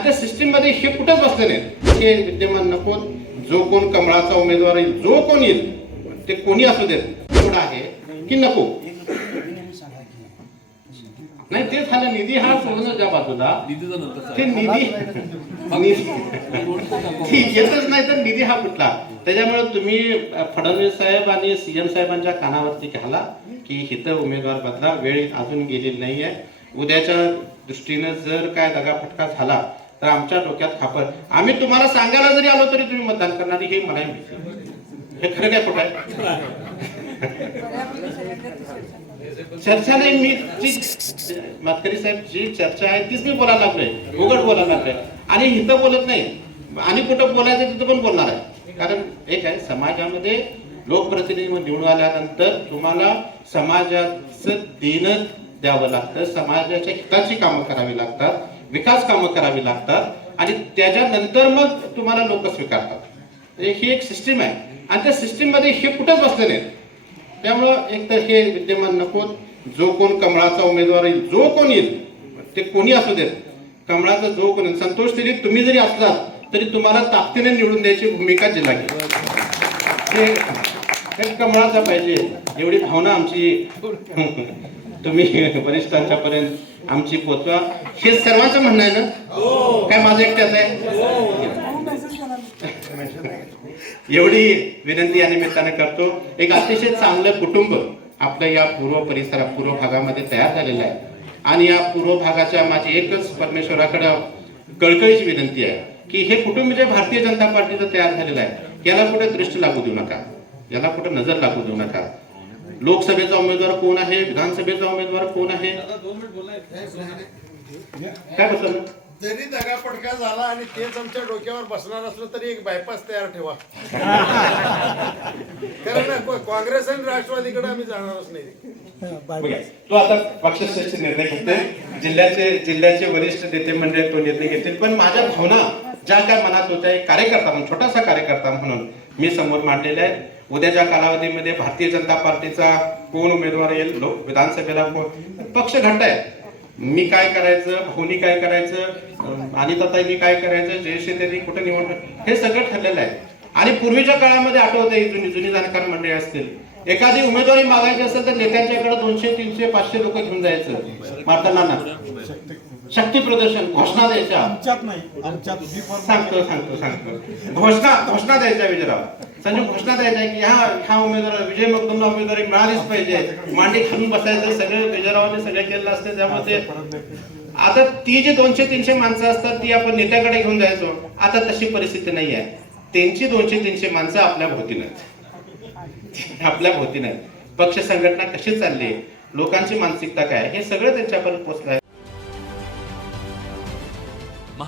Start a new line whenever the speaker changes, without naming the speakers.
आणि त्या सिस्टीममध्ये हे कुठंच बसले नाहीत हे विद्यमान नको जो कोण कमळाचा उमेदवार येईल जो कोण येईल ते कोणी असू देत. एवढं आहे की नको. नाही ते झालं. निधी हा सोडणं ज्या बाजूला.
निधीचा नंतर
ते निधी येतच नाही तर निधी हा कुठला? त्याच्यामुळे तुम्ही फडणवीस साहेब आणि सीएम साहेबांच्या कानावरती घाला की इथं उमेदवार बदला. वेळ अजून गेलेली नाहीये. उद्याच्या दृष्टीनं जर काय दगाफटका झाला तर आमच्या डोक्यात खापर. आम्ही तुम्हाला सांगायला जरी आलो तरी तुम्ही मतदान करणार हे मला हे खरं काय खोटं चर्चा नाही मी जी मातकरी साहेब जी चर्चा आहे तीच मी बोलायला लागलोय. उघड बोलायला लागलोय. आणि इथं बोलत नाही. आणि कुठं बोलायचं तिथं पण बोलणार आहे. कारण एक आहे समाजामध्ये लोकप्रतिनिधी म्हणून निवडून आल्यानंतर तुम्हाला समाजाचं देणं द्यावं लागतं. समाजाच्या हिताची कामं करावी लागतात. विकास कामं करावी लागतात आणि त्याच्यानंतर मग तुम्हाला लोक स्वीकारतात. ही एक सिस्टीम आहे. आणि त्या सिस्टीममध्ये हे कुठंच बसले नाहीत. त्यामुळं एक तर हे विद्यमान नको जो कोण कमळाचा उमेदवार येईल जो कोण येईल ते कोणी असू देत. कमळाचा जो कोण संतोष तरी तुम्ही जरी असलात तरी तुम्हाला ताकदीने निवडून द्यायची भूमिका जिल्हा घेईल. कमळाचा पाहिजे. एवढी भावना आमची. तुम्ही वरिष्ठांच्या पर्यंत आमची पोचवा हे सर्वांचं म्हणणं आहे ना? काय माझं एकट्याच आहे? एवढी विनंती या निमित्तानं करतो. एक अतिशय चांगलं कुटुंब आपलं या पूर्व परिसरात पूर्व भागामध्ये तयार झालेलं आहे. आणि या पूर्व भागाच्या माझी एकच परमेश्वराकडे कळकळीची विनंती आहे की हे कुटुंब जे भारतीय जनता पार्टीचं तयार झालेलं आहे याला कुठे दृष्टी लागू देऊ नका. याला कुठे नजर लागू देऊ नका. लोकसभेचा उमेदवार कोण आहे? विधानसभेचा उमेदवार कोण आहे? काय बसलं
जरी दगापटका झाला आणि तेच आमच्या डोक्यावर बसणार असलं तरी एक बायपास तयार ठेवा. कारण काँग्रेस आणि राष्ट्रवादीकडे आम्ही जाणारच नाही.
बघा, तो आता पक्षश्रेष्ठ निर्णय घेते जिल्ह्याचे जिल्ह्याचे वरिष्ठ नेते मंडळ तो निर्णय घेतील. पण माझ्या भावना ज्या काय मनात होत्या एक कार्यकर्ता म्हणून छोटासा कार्यकर्ता म्हणून मी समोर मांडलेल्या आहेत उद्याच्या कालावधीमध्ये भारतीय जनता पार्टीचा कोण उमेदवार येईल? लोक विधानसभेला कोण? पक्ष घट्ट आहे. मी काय करायचं? भाऊनी काय करायचं? अनिताताईंनी काय करायचं? जयशिंदेनी कुठे निवडणं हे सगळं ठरलेलं आहे. आणि पूर्वीच्या काळामध्ये आठवते जुनी जुनी जाणकार मंडळी असतील. एखादी उमेदवारी मागायची असेल तर नेत्यांच्याकडे दोनशे तीनशे पाचशे लोक घेऊन जायचं. मारताना शक्ती प्रदर्शन घोषणा द्यायच्या.
आमच्यात नाही आमच्यात बी फॉर्म
सांगतो सांगतो सांगतो. घोषणा घोषणा द्यायच्या विजयराव संजू घोषणा द्यायच्या की ह्या ह्या उमेदवार विजय मगदूमला उमेदवारी मिळालीच पाहिजे. मांडी खालून बसायचं सगळं विजयरावाने सगळं केलेलं असतं त्यामुळे ते आता ती जी दोनशे तीनशे माणसं असतात ती आपण नेत्याकडे घेऊन जायचो. आता तशी परिस्थिती नाही आहे. त्यांची दोनशे तीनशे माणसं आपल्या भोवती नाहीत. आपल्या भोवती नाहीत. पक्ष संघटना कशी चालली? लोकांची मानसिकता काय? हे सगळं त्यांच्यापर्यंत पोहोचलं आहे